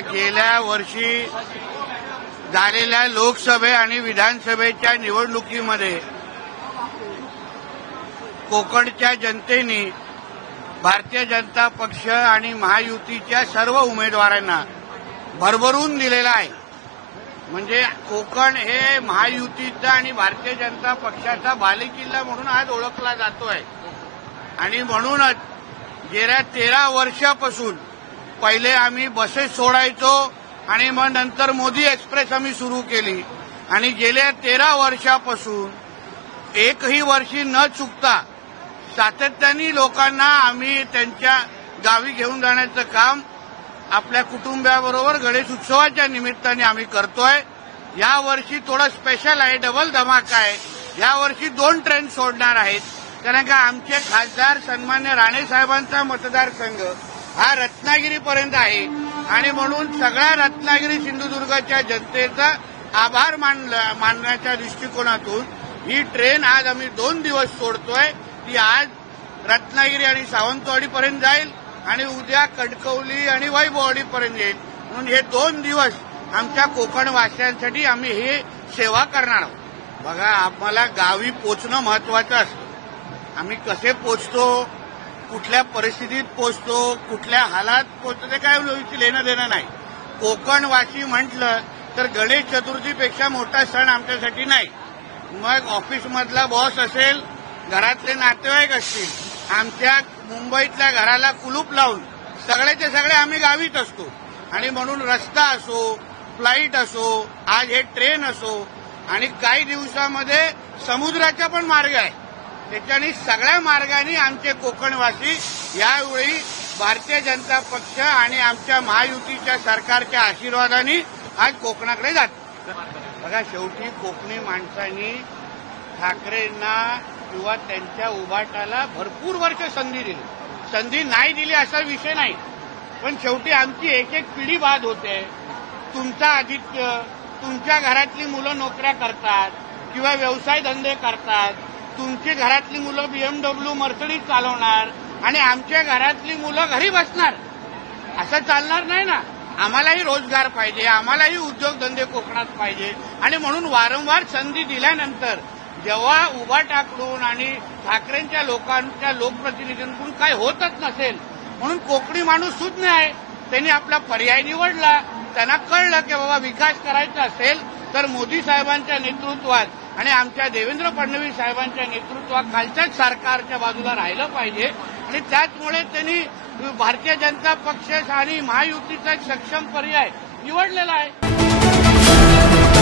गेल्या वर्षी झालेल्या लोकसभे आणि विधानसभेच्या निवडणुकीमध्ये कोकणच्या जनतेने भारतीय जनता पक्ष आणि महायुतीच्या सर्व उमेदवारांना भरभरून दिलेला आहे। म्हणजे कोकण हे महायुतीचा आणि भारतीय जनता पक्षाचा बालेकिल्ला म्हणून आज ओळखला जातोय। आणि म्हणूनच गेल्या 13 वर्षापासून पहिले आम्ही बसेस सोडायचो आणि मग नंतर मोदी एक्सप्रेस आम्ही सुरू केली आणि गेल्या 13 वर्षापासून एकही वर्षी न चुकता सातत्याने लोकांना आम्ही त्यांच्या गावी घेऊन जाण्याचं काम आपल्या कुटुंबाबरोबर गणेश उत्सवाच्या निमित्ताने आम्ही करतोय। या वर्षी थोडं स्पेशल आहे, डबल धमाका आहे। या वर्षी 2 ट्रेन सोडणार आहेत, कारण का आमचे खासदार सन्मान्य राणे साहेबांचा मतदारसंघ हा रत्नागिरीपर्यंत आहे आणि म्हणून सगळ्या रत्नागिरी सिंधुदुर्गच्या जनतेचा आभार मानण्याच्या दृष्टिकोनातून ही ट्रेन आज आम्ही 2 दिवस सोडतोय। ती आज रत्नागिरी आणि सावंतवाडीपर्यंत जाईल आणि उद्या कणकवली आणि वैभववाडीपर्यंत येईल। म्हणून हे 2 दिवस आमच्या कोकणवासियांसाठी आम्ही हे सेवा करणार आहोत। बघा, आम्हाला गावी पोचणं महत्वाचं असतं। आम्ही कसे पोचतो, कुठल्या परिस्थितीत पोचतो, कुठल्या हालात पोचतो ते काय लेणं देणं नाही। कोकणवासी म्हटलं तर गणेश चतुर्थीपेक्षा मोठा सण आमच्यासाठी नाही। मग ऑफिसमधला बॉस असेल, घरातले नातेवाईक असतील, आमच्या मुंबईतल्या घराला कुलूप लावून सगळ्याचे सगळे आम्ही गावीच असतो। आणि म्हणून रस्ता असो, फ्लाईट असो, आज हे ट्रेन असो आणि काही दिवसामध्ये समुद्राचा पण मार्ग आहे, त्याच्याने सगळ्या मार्गाने आमचे कोकणवासी यावेळी भारतीय जनता पक्ष आणि आमच्या महायुतीच्या सरकारच्या आशीर्वादाने आज कोकणाकडे जातात। बघा, शेवटी कोकणी माणसांनी ठाकरेंना किंवा त्यांच्या उभाटाला भरपूर वर्ष संधी दिली। संधी नाही दिली असा विषय नाही, पण शेवटी आमची एक पिढी बाद होते। तुमचा आदित्य, तुमच्या घरातली मुलं नोकऱ्या करतात किंवा व्यवसाय धंदे करतात, तुमची घरातली मुलं BMW मर्सिडीज चालवणार आणि आमच्या घरातली मुलं घरी बसणार, असं चालणार नाही ना। आम्हालाही रोजगार पाहिजे, आम्हालाही उद्योगधंदे कोकणात पाहिजे। आणि म्हणून वारंवार संधी दिल्यानंतर जेव्हा उभाटाकडून आणि ठाकरेंच्या लोकांच्या लोकप्रतिनिधींकडून काय होतच नसेल, म्हणून कोकणी माणूस सुज्ञ आहे, त्यांनी आपला पर्याय निवडला। त्यांना कळलं की बाबा विकास करायचा असेल तर मोदी साहेबांच्या नेतृत्वात आणि आमच्या देवेंद्र फडणवीस साहेबांच्या नेतृत्वात खालच्याच सरकारच्या बाजूला राहिलं पाहिजे आणि त्याचमुळे त्यांनी भारतीय जनता पक्ष आणि महायुतीचा एक सक्षम पर्याय निवडलेला आहे।